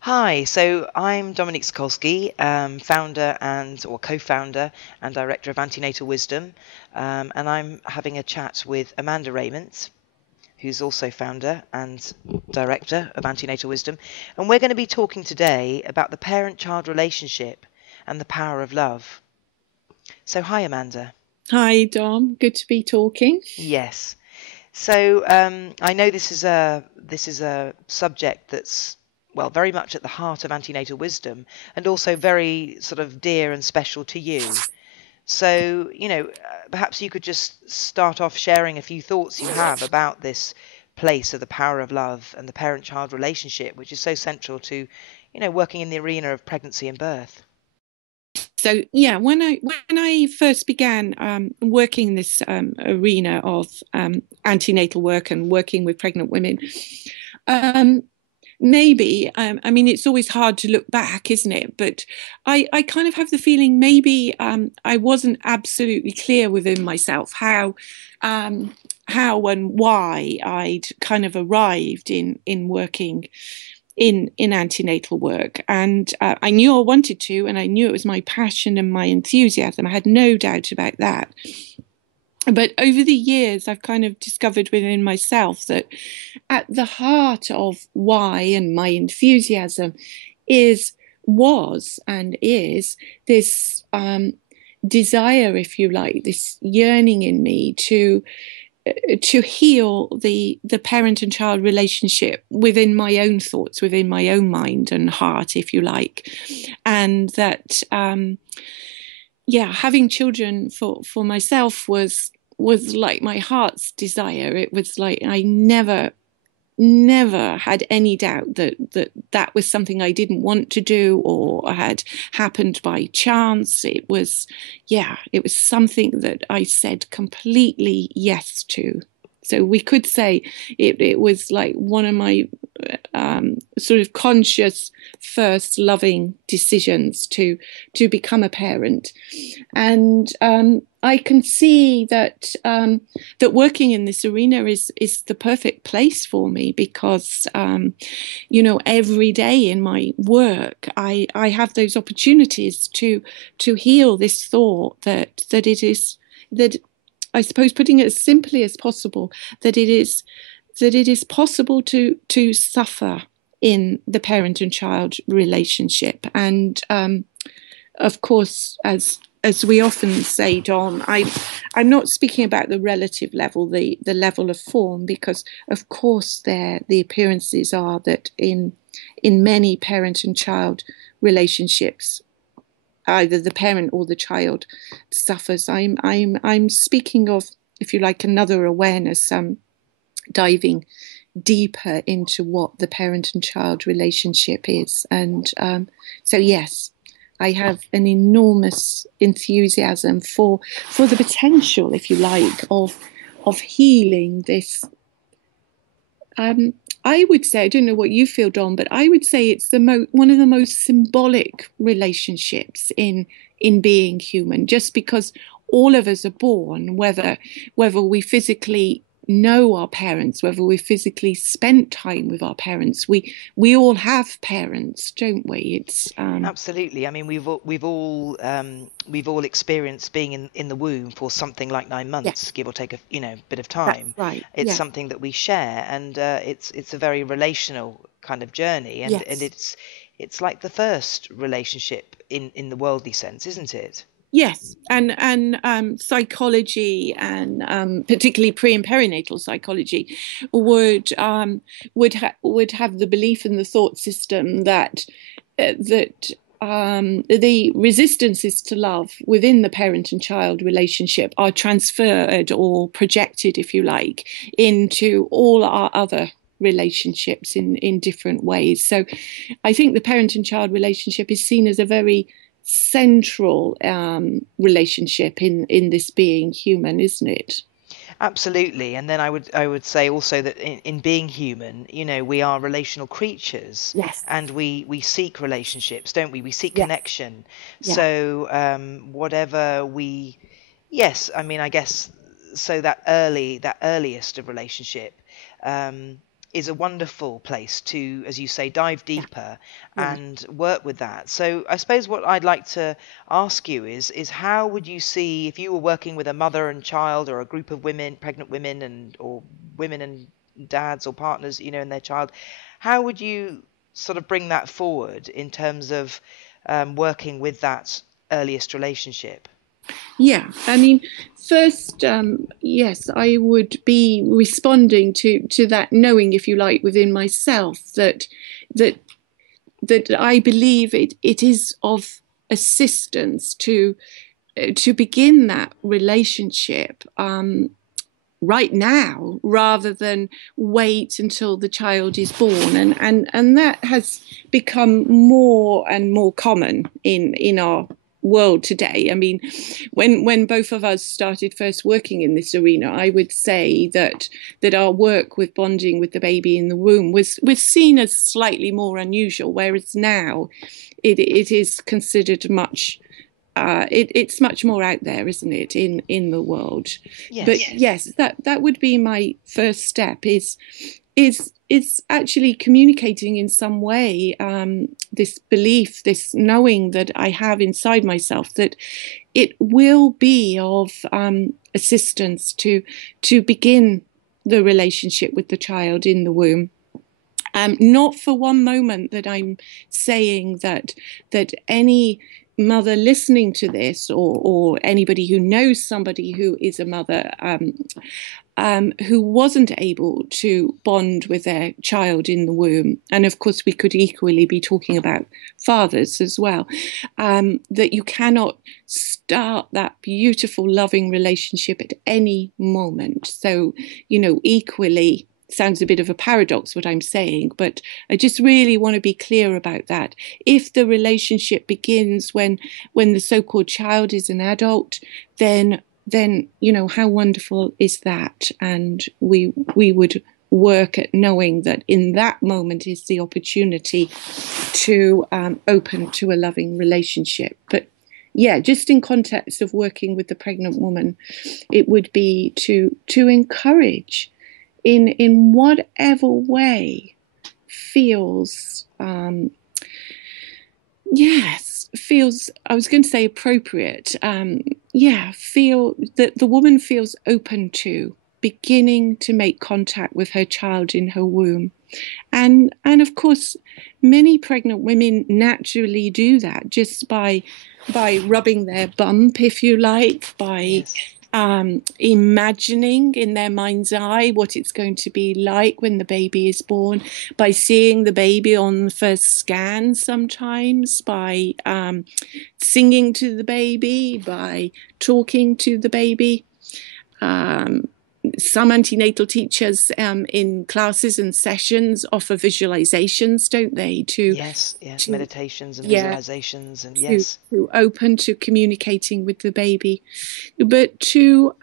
Hi, so I'm Dominique Sakoilsky, founder or co-founder and director of Antenatal Wisdom, and I'm having a chat with Amanda Rayment, who's also founder and director of Antenatal Wisdom, and we're going to be talking today about the parent-child relationship and the power of love. So, hi, Amanda. Hi, Dom. Good to be talking. Yes. So I know this is a subject that's very much at the heart of antenatal wisdom and also very sort of dear and special to you. So, perhaps you could just start off sharing a few thoughts you have about this place of the power of love and the parent-child relationship, which is so central to, working in the arena of pregnancy and birth. So, yeah, when I first began working in this arena of antenatal work and working with pregnant women, um, maybe I mean it's always hard to look back, isn't it? But I kind of have the feeling maybe I wasn't absolutely clear within myself um, how and why I'd kind of arrived in working in antenatal work, and I knew I wanted to, and I knew it was my passion and my enthusiasm. I had no doubt about that. But over the years, I've kind of discovered within myself that at the heart of why and my enthusiasm is was and is this desire, if you like, this yearning in me to heal the parent and child relationship within my own thoughts, within my own mind and heart, if you like, and that yeah, having children for myself was like my heart's desire. It was like I never had any doubt that was something I didn't want to do or had happened by chance. It was something that I said completely yes to. So we could say it was like one of my sort of conscious first loving decisions to become a parent, and I can see that working in this arena is the perfect place for me because every day in my work I have those opportunities to heal this thought that it is that I suppose putting it as simply as possible that it is possible to suffer in the parent and child relationship. And of course, as we often say, Don, I'm not speaking about the relative level, the level of form, because of course the appearances are that in many parent and child relationships, either the parent or the child suffers. I'm speaking of, if you like, another awareness, diving deeper into what the parent and child relationship is. And so, yes, I have an enormous enthusiasm for the potential, if you like, of healing this. Um, I would say, I don't know what you feel, Don, but I would say it's one of the most symbolic relationships in being human. Just because all of us are born, whether we physically know our parents, whether we physically spent time with our parents, we all have parents, don't we? It's Absolutely. I mean, we've all experienced being in the womb for something like 9 months, yes, give or take a bit of that's time. right. It's Yeah, something that we share, and it's a very relational kind of journey, and yes. it's like the first relationship in the worldly sense, isn't it? Yes, and psychology and particularly pre and perinatal psychology would have the belief in the thought system that the resistances to love within the parent and child relationship are transferred or projected, if you like, into all our other relationships in different ways. So I think the parent and child relationship is seen as a very central relationship in this being human, isn't it? Absolutely. And then I would say also that in being human, we are relational creatures Yes. and we seek relationships, don't we? We seek Yes. connection. Yeah. So whatever we, yes, I mean, I guess so that earliest of relationship, um, is a wonderful place to, as you say, dive Yeah. deeper Yeah. and work with that. So I suppose what I'd like to ask you is how would you see, if you were working with a mother and child, or a group of women, pregnant women, and or women and dads or partners, and their child, how would you sort of bring that forward in terms of working with that earliest relationship? Yeah, I mean, first, yes, I would be responding to that, knowing, if you like, within myself that that I believe it is of assistance to begin that relationship right now, rather than wait until the child is born, and that has become more and more common in our world today. I mean, when both of us started first working in this arena, I would say that our work with bonding with the baby in the womb was seen as slightly more unusual, whereas now it is considered much it's much more out there, isn't it, in the world? But Yes. yes, that would be my first step. Is actually communicating in some way this belief, this knowing that I have inside myself, that it will be of assistance to begin the relationship with the child in the womb. Not for one moment that I'm saying that any mother listening to this, or anybody who knows somebody who is a mother who wasn't able to bond with their child in the womb, and of course we could equally be talking about fathers as well, that you cannot start that beautiful loving relationship at any moment. So, equally, sounds a bit of a paradox what I'm saying, but I just really want to be clear about that. If the relationship begins when the so-called child is an adult, then how wonderful is that? And we would work at knowing that in that moment is the opportunity to open to a loving relationship. But yeah, just in context of working with the pregnant woman, it would be to encourage in whatever way feels feels, I was going to say appropriate, feel that the woman feels open to beginning to make contact with her child in her womb. And of course, many pregnant women naturally do that just by rubbing their bump, if you like, by Yes. Imagining in their mind's eye what it's going to be like when the baby is born, by seeing the baby on the first scan, sometimes by singing to the baby, by talking to the baby. Some antenatal teachers in classes and sessions offer visualizations, don't they? Yes, meditations and visualizations, and yes, to open to communicating with the baby, but to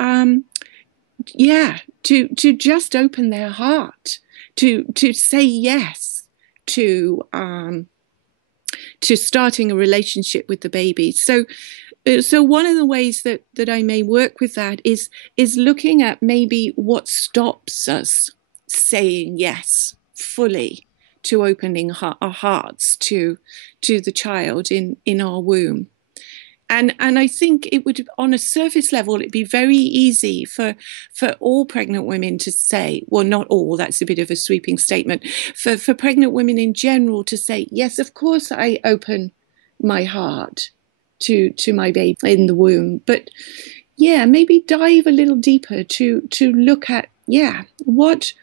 just open their heart to say yes to starting a relationship with the baby. So one of the ways that I may work with that is looking at maybe what stops us saying yes fully to opening our hearts to the child in our womb. And I think it would, on a surface level, it'd be very easy for all pregnant women to say, well, not all, that's a bit of a sweeping statement, for pregnant women in general to say, yes, of course I open my heart to my baby in the womb. But yeah, maybe dive a little deeper to look at, what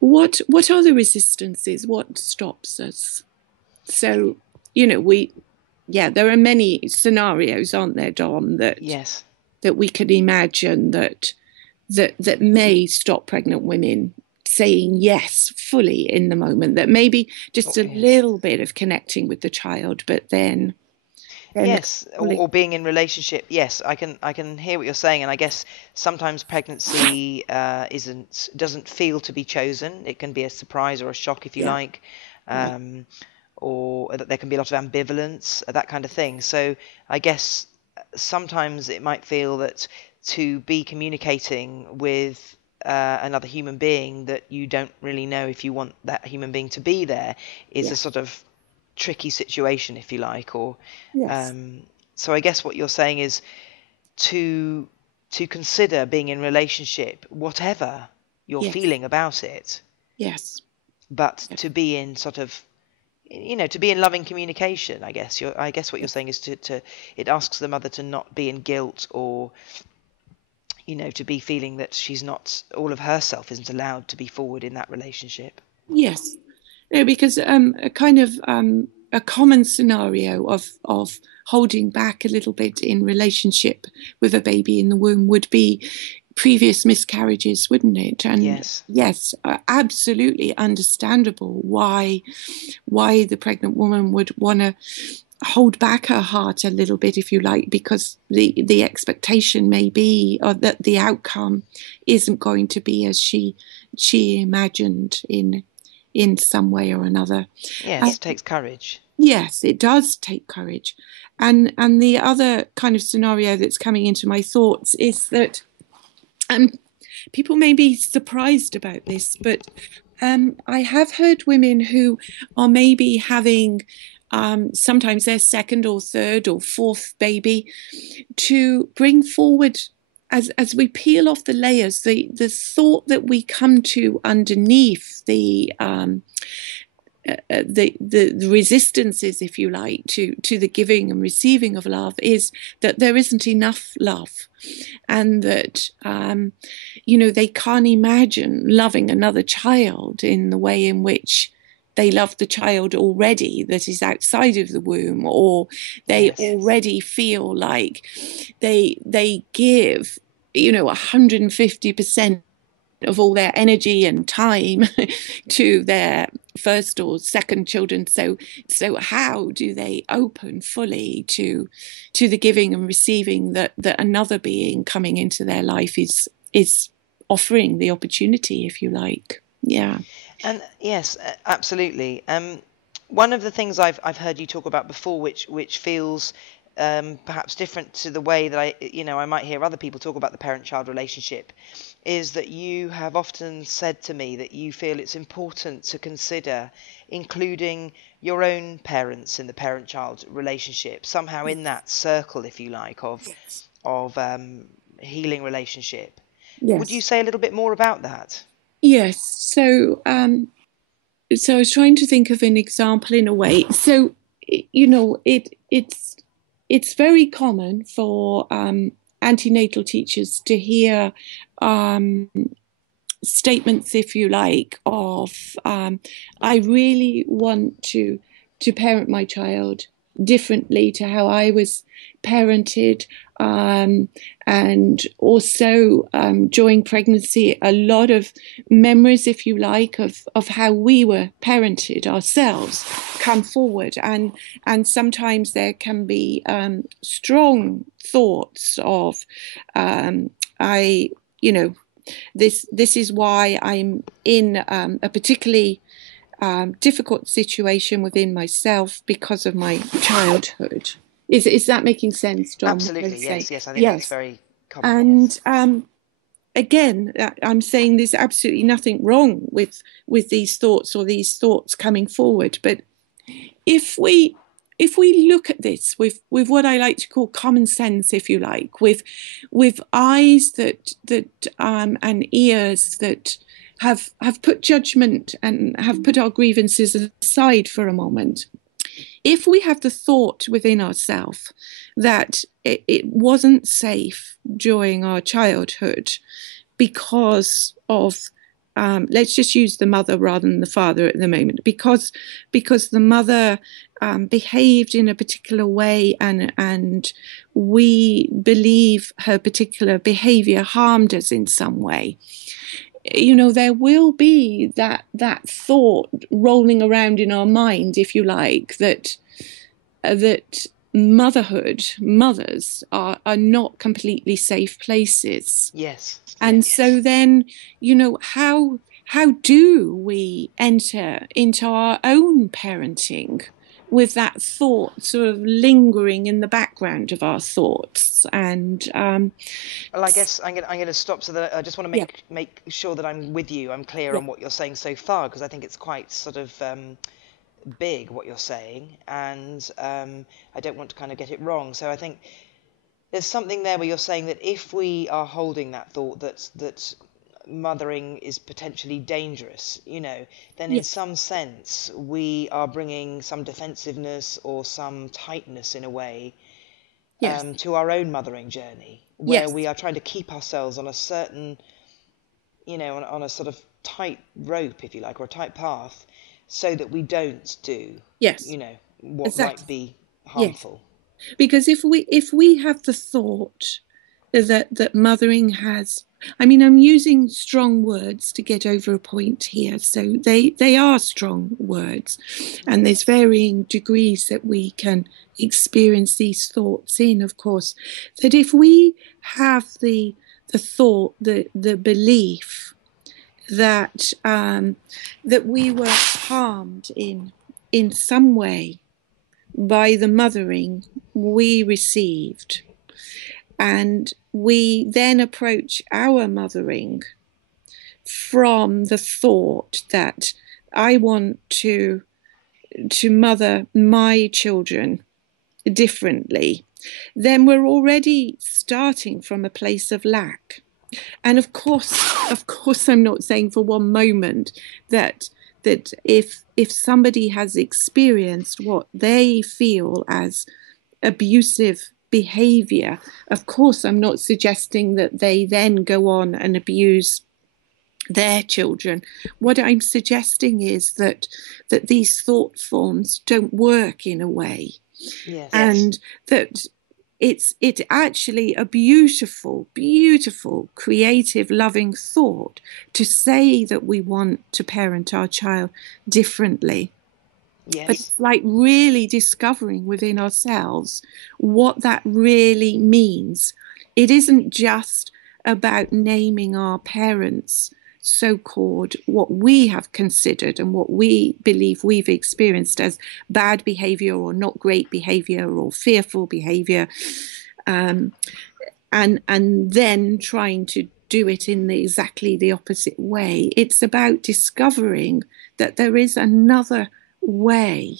are the resistances? What stops us? So, there are many scenarios, aren't there, Dom, that yes, that we could imagine that may stop pregnant women saying yes fully in the moment. That maybe just a little bit of connecting with the child, but then yes, or being in relationship. Yes, I can hear what you're saying, and I guess sometimes pregnancy doesn't feel to be chosen. It can be a surprise or a shock, if you like. Or that there can be a lot of ambivalence, that kind of thing. So I guess sometimes it might feel that to be communicating with another human being that you don't really know if you want that human being to be there is a sort of tricky situation, if you like. Or so I guess what you're saying is to consider being in relationship, whatever you're feeling about it. Yes. But to be in sort of, to be in loving communication, I guess. I guess what you're saying is to it asks the mother to not be in guilt, or to be feeling that she's not, all of herself isn't allowed to be forward in that relationship. Yes. No, because a kind of a common scenario of holding back a little bit in relationship with a baby in the womb would be previous miscarriages, wouldn't it? And yes, absolutely understandable why the pregnant woman would want to hold back her heart a little bit, if you like, because the expectation may be that the outcome isn't going to be as she imagined in some way or another. Yes, it takes courage. Yes, it does take courage. And the other kind of scenario that's coming into my thoughts is that people may be surprised about this, but I have heard women who are maybe having sometimes their second or third or fourth baby to bring forward, as we peel off the layers, the thought that we come to underneath the resistances, if you like, to the giving and receiving of love, is that there isn't enough love, and that they can't imagine loving another child in the way in which they love the child already that is outside of the womb, or they already feel like they give 150% of all their energy and time to their first or second children. So how do they open fully to the giving and receiving that another being coming into their life is offering the opportunity, if you like? Yeah. And yes, absolutely. One of the things I've heard you talk about before, which feels perhaps different to the way that I might hear other people talk about the parent-child relationship, is that you have often said to me that you feel it's important to consider including your own parents in the parent-child relationship, somehow in that circle, if you like, of healing relationship. Yes. Would you say a little bit more about that? Yes. So I was trying to think of an example in a way. So it's very common for antenatal teachers to hear statements, if you like, of I really want to parent my child differently to how I was parented, and also during pregnancy, a lot of memories, if you like, of how we were parented ourselves come forward, and sometimes there can be strong thoughts of this is why I'm in a particularly difficult situation within myself because of my childhood. Is that making sense, Dom? Absolutely, yes. I think that's very common. And again, I'm saying there's absolutely nothing wrong with these thoughts or these thoughts coming forward. But if we look at this with what I like to call common sense, if you like, with eyes that and ears that have put judgment and have put our grievances aside for a moment, if we have the thought within ourselves that it wasn't safe during our childhood because of let's just use the mother rather than the father at the moment, because the mother behaved in a particular way, and we believe her particular behavior harmed us in some way. There will be that thought rolling around in our mind, if you like, that mothers are not completely safe places. Yes. And so then, how do we enter into our own parenting with that thought sort of lingering in the background of our thoughts. And Well, I guess I'm gonna stop so that I just want to yeah, make sure that I'm with you. I'm clear yeah, on what you're saying so far because I think it's quite sort of big what you're saying, and I don't want to kind of get it wrong. So I think there's something there where you're saying that if we are holding that thought that mothering is potentially dangerous, then in yeah, some sense we are bringing some defensiveness or some tightness in a way yes, to our own mothering journey, where we yes, are trying to keep ourselves on a certain, on a sort of tight rope, if you like, or a tight path, so that we don't do, yes, what might exactly, be yes. harmful. Because if we have the thought that mothering has, I mean, I'm using strong words to get over a point here, so they are strong words, and there's varying degrees that we can experience these thoughts in, of course. That if we have the thought, the belief that that we were harmed in some way by the mothering we received, and we then approach our mothering from the thought that I want to mother my children differently, then we're already starting from a place of lack. And of course, I'm not saying for one moment that if somebody has experienced what they feel as abusive behavior, of course, I'm not suggesting that they then go on and abuse their children. What I'm suggesting is that these thought forms don't work in a way, Yes. and that it's actually a beautiful, creative, loving thought to say that we want to parent our child differently. But Yes. it's like really discovering within ourselves what that really means. It isn't just about naming our parents so-called what we have considered and what we believe we've experienced as bad behavior or not great behavior or fearful behavior, um, and then trying to do it in exactly the opposite way. It's about discovering that there is another way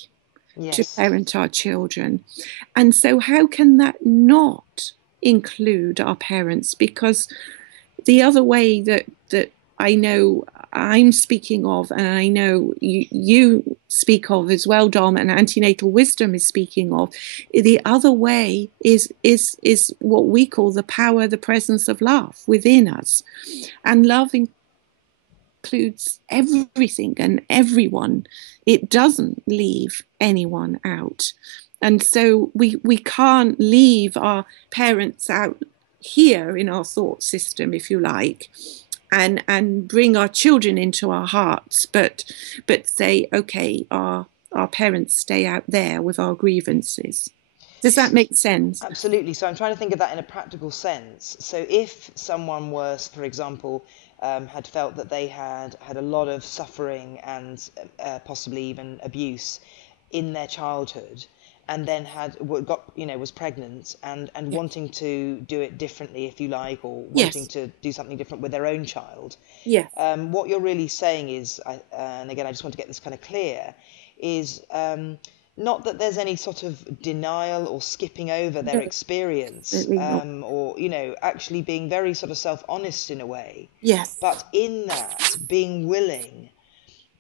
to Yes. parent our children. And so, how can that not include our parents? Because the other way that I know I'm speaking of, and I know you speak of as well, Dom, and Antenatal Wisdom is speaking of, the other way is what we call the power, the presence of love within us, and love includes everything and everyone. It doesn't leave anyone out. And so we can't leave our parents out here in our thought system, if you like, and bring our children into our hearts, but say, okay, our parents stay out there with our grievances. Does that make sense? Absolutely. So I'm trying to think of that in a practical sense. So if someone was, for example, had felt that they had a lot of suffering and possibly even abuse in their childhood, and then was pregnant and Yeah. wanting to do it differently, if you like, or wanting Yes. to do something different with their own child, Yes. what you're really saying is, and again, I just want to get this kind of clear, is not that there's any sort of denial or skipping over their No, experience, certainly not. or actually being very sort of self-honest in a way, Yes. but in that being willing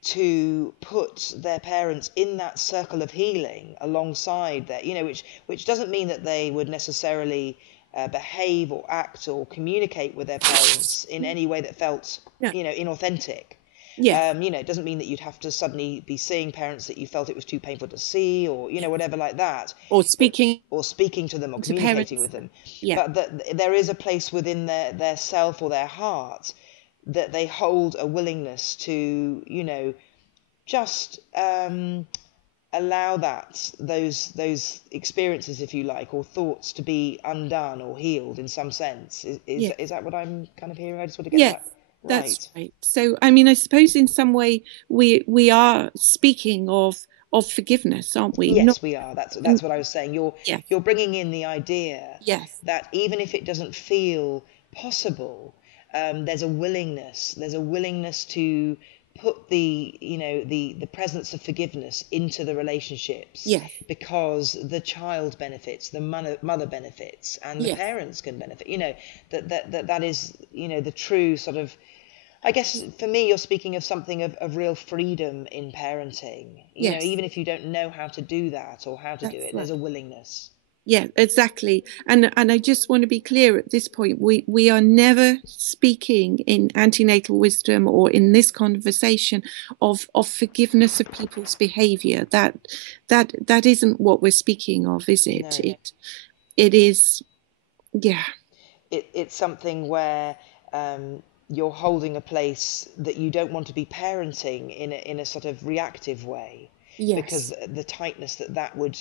to put their parents in that circle of healing alongside their, which doesn't mean that they would necessarily behave or act or communicate with their parents in any way that felt, No. inauthentic. Yes. It doesn't mean that you'd have to suddenly be seeing parents that you felt it was too painful to see, or whatever like that, Or but speaking or speaking to them or to communicating parents. with them, Yeah. but that there is a place within their self or their heart that they hold a willingness to, just allow those experiences, if you like, or thoughts to be undone or healed in some sense. Is Yeah. is that what I'm kind of hearing? I just want to get Yes. that That's right. right. So, I mean, I suppose in some way we are speaking of of forgiveness, aren't we? Not, Yes, we are. That's what I was saying. yes, You're bringing in the idea yes, that even if it doesn't feel possible, there's a willingness. There's a willingness to put the presence of forgiveness into the relationships, yes, because the child benefits, the mother benefits, and the yes, parents can benefit. That is the true sort of, I guess for me, you're speaking of something of real freedom in parenting. yes. Even if you don't know how to do that or how to do That's it, there's right. a willingness. Yeah, exactly. And I just want to be clear at this point, we are never speaking in antenatal wisdom or in this conversation of forgiveness of people's behavior. That isn't what we're speaking of, is it? No. It is, yeah, It's something where you're holding a place that you don't want to be parenting in a sort of reactive way, because yes, the tightness that would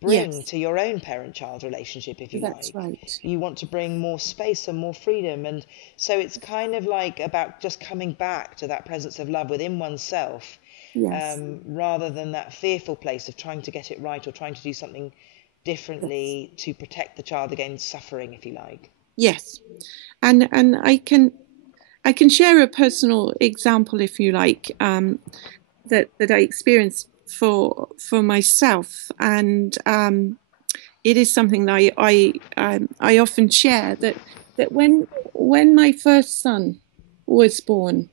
bring yes, to your own parent-child relationship, if you that's like. right. You want to bring more space and more freedom. And so it's kind of like about just coming back to that presence of love within oneself, Yes, rather than that fearful place of trying to get it right or trying to do something yes, differently to protect the child against suffering, if you like. yes. And I can share a personal example, if you like, that I experienced for myself, and it is something that I often share, that when my first son was born,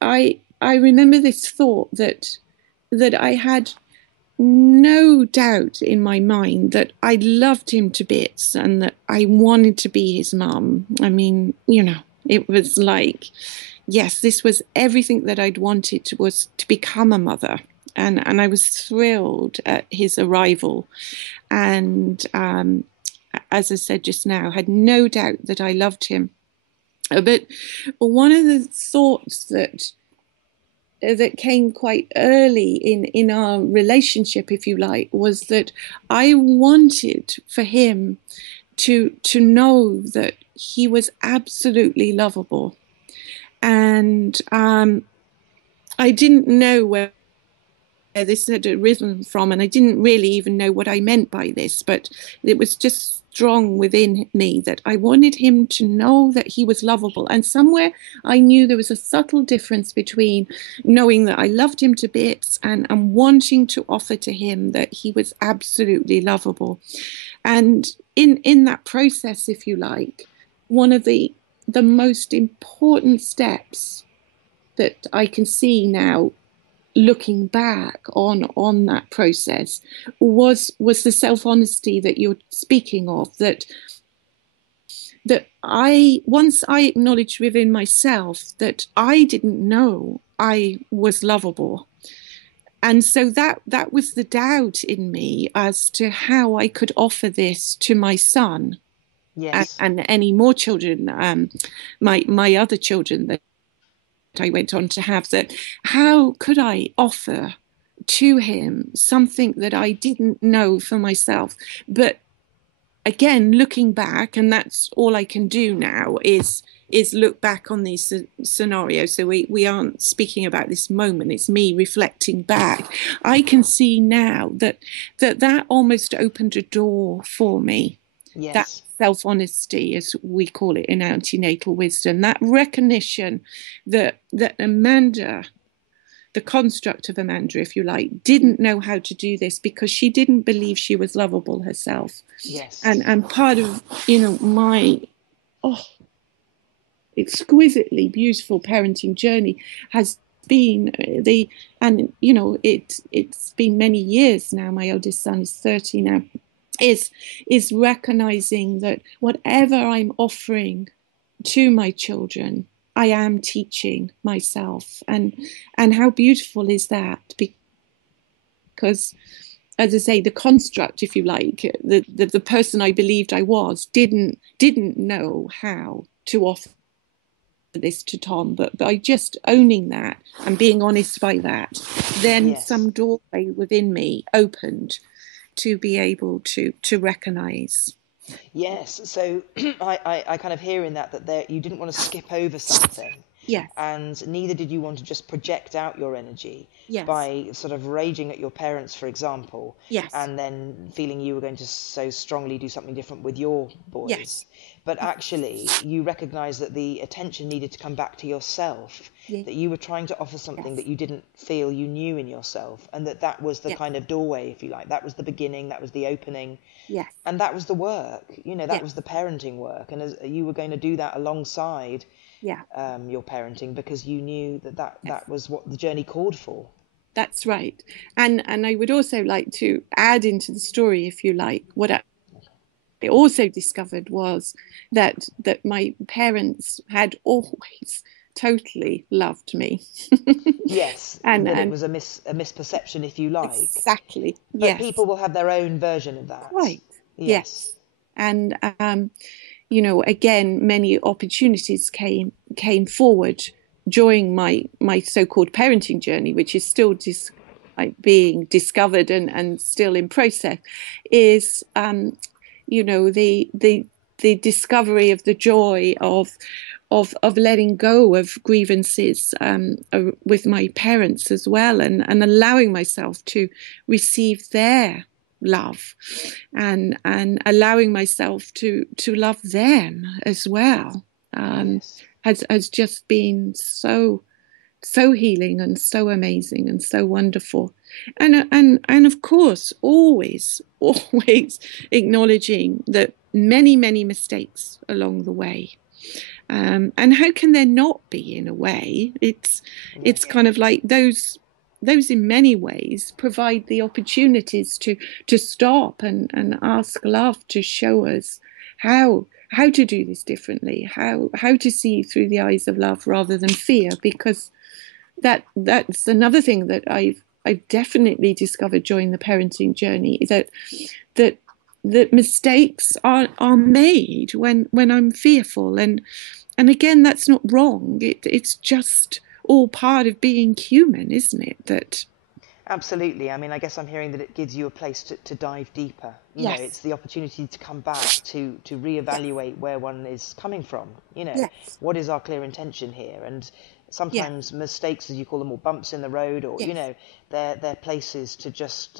I remember this thought that I had no doubt in my mind that I loved him to bits and that I wanted to be his mum. I mean, it was like, yes, this was everything that I'd wanted, was to become a mother. And I was thrilled at his arrival. And as I said just now, had no doubt that I loved him. But one of the thoughts that came quite early in our relationship, if you like, was that I wanted for him to know that he was absolutely lovable. And I didn't know where this had arisen from, and I didn't really even know what I meant by this, but it was just strong within me that I wanted him to know that he was lovable. And somewhere I knew there was a subtle difference between knowing that I loved him to bits and wanting to offer to him that he was absolutely lovable. And in that process, if you like, one of the most important steps that I can see now, looking back on that process, was the self-honesty that you're speaking of, that I once I acknowledged within myself that I didn't know I was lovable. And so that was the doubt in me as to how I could offer this to my son, Yes. and any more children, my other children that I went on to have, that how could I offer to him something that I didn't know for myself. But again, looking back, and that's all I can do now, is look back on these scenarios. So we aren't speaking about this moment, it's me reflecting back. I can see now that almost opened a door for me, that Yes. self-honesty, as we call it in antenatal wisdom, that recognition that Amanda, the construct of Amanda, if you like, didn't know how to do this because she didn't believe she was lovable herself. Yes. And part of my exquisitely beautiful parenting journey has been it's been many years now. My eldest son is 30 now. Is recognizing that whatever I'm offering to my children, I am teaching myself. And how beautiful is that? Because, as I say, the construct, if you like, the person I believed I was didn't know how to offer this to Tom, but by just owning that and being honest by that, then Yes. some doorway within me opened to be able to recognize. Yes. So I kind of hear in that there, you didn't want to skip over something. Yes. And neither did you want to just project out your energy Yes. by sort of raging at your parents, for example, Yes. and then feeling you were going to so strongly do something different with your boys. Yes. But actually, you recognize that the attention needed to come back to yourself, Yes. that you were trying to offer something that you didn't feel you knew in yourself, and that was the kind of doorway, if you like. That was the beginning, that was the opening. Yes. And that was the work, that Yes. was the parenting work. And as you were going to do that alongside your parenting, because you knew that was what the journey called for. That's right. And I would also like to add into the story, if you like, what I also discovered was that my parents had always totally loved me. Yes, and that it was a misperception, if you like. Exactly. But yes. people will have their own version of that. Right. Yes. And again, many opportunities came forward during my so-called parenting journey, which is still being discovered and still in process, is the discovery of the joy of letting go of grievances with my parents as well, and allowing myself to receive their love, and allowing myself to love them as well, has just been so healing and so amazing and so wonderful. And of course, always acknowledging that many mistakes along the way. And how can there not be? In a way, it's kind of like those in many ways provide the opportunities to stop and ask love to show us how to do this differently, how to see through the eyes of love rather than fear, because that's another thing that I've definitely discovered during the parenting journey, that mistakes are made when I'm fearful, and again, that's not wrong. It's just all part of being human, isn't it? That Absolutely. I mean, I guess I'm hearing that it gives you a place to dive deeper. Yes. It's the opportunity to come back, to reevaluate where one is coming from. Yes. What is our clear intention here? And sometimes mistakes, as you call them, or bumps in the road, or, they're places to just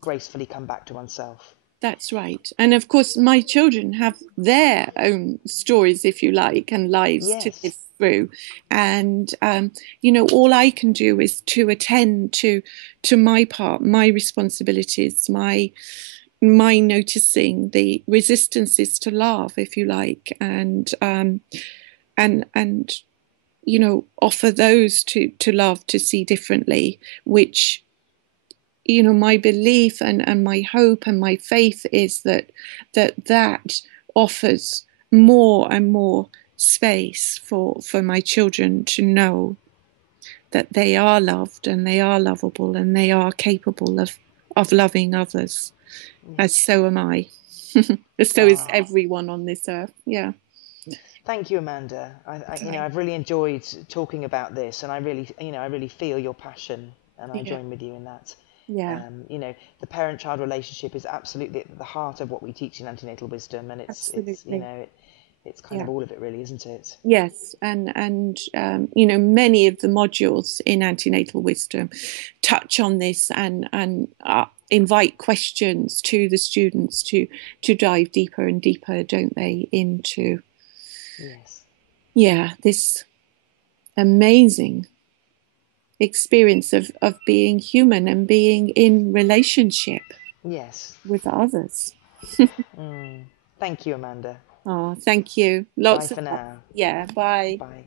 gracefully come back to oneself. That's right. And of course, my children have their own stories, if you like, and lives to live through. And, all I can do is to attend to my part, my responsibilities, my noticing the resistances to love, if you like, and offer those to love, to see differently, which my belief and my hope and my faith is that offers more and more space for my children to know that they are loved and they are lovable and they are capable of loving others, as so am I. So is everyone on this earth. Yeah. Thank you, Amanda. I've really enjoyed talking about this, and I really feel your passion, and I join with you in that. Yeah. The parent-child relationship is absolutely at the heart of what we teach in Antenatal Wisdom, and it's kind of all of it, really, isn't it? Yes, and many of the modules in Antenatal Wisdom touch on this and invite questions to the students to dive deeper and deeper, don't they, into this amazing experience of being human and being in relationship with others. Thank you, Amanda. Oh, thank you. Bye for now. Yeah, bye. Bye.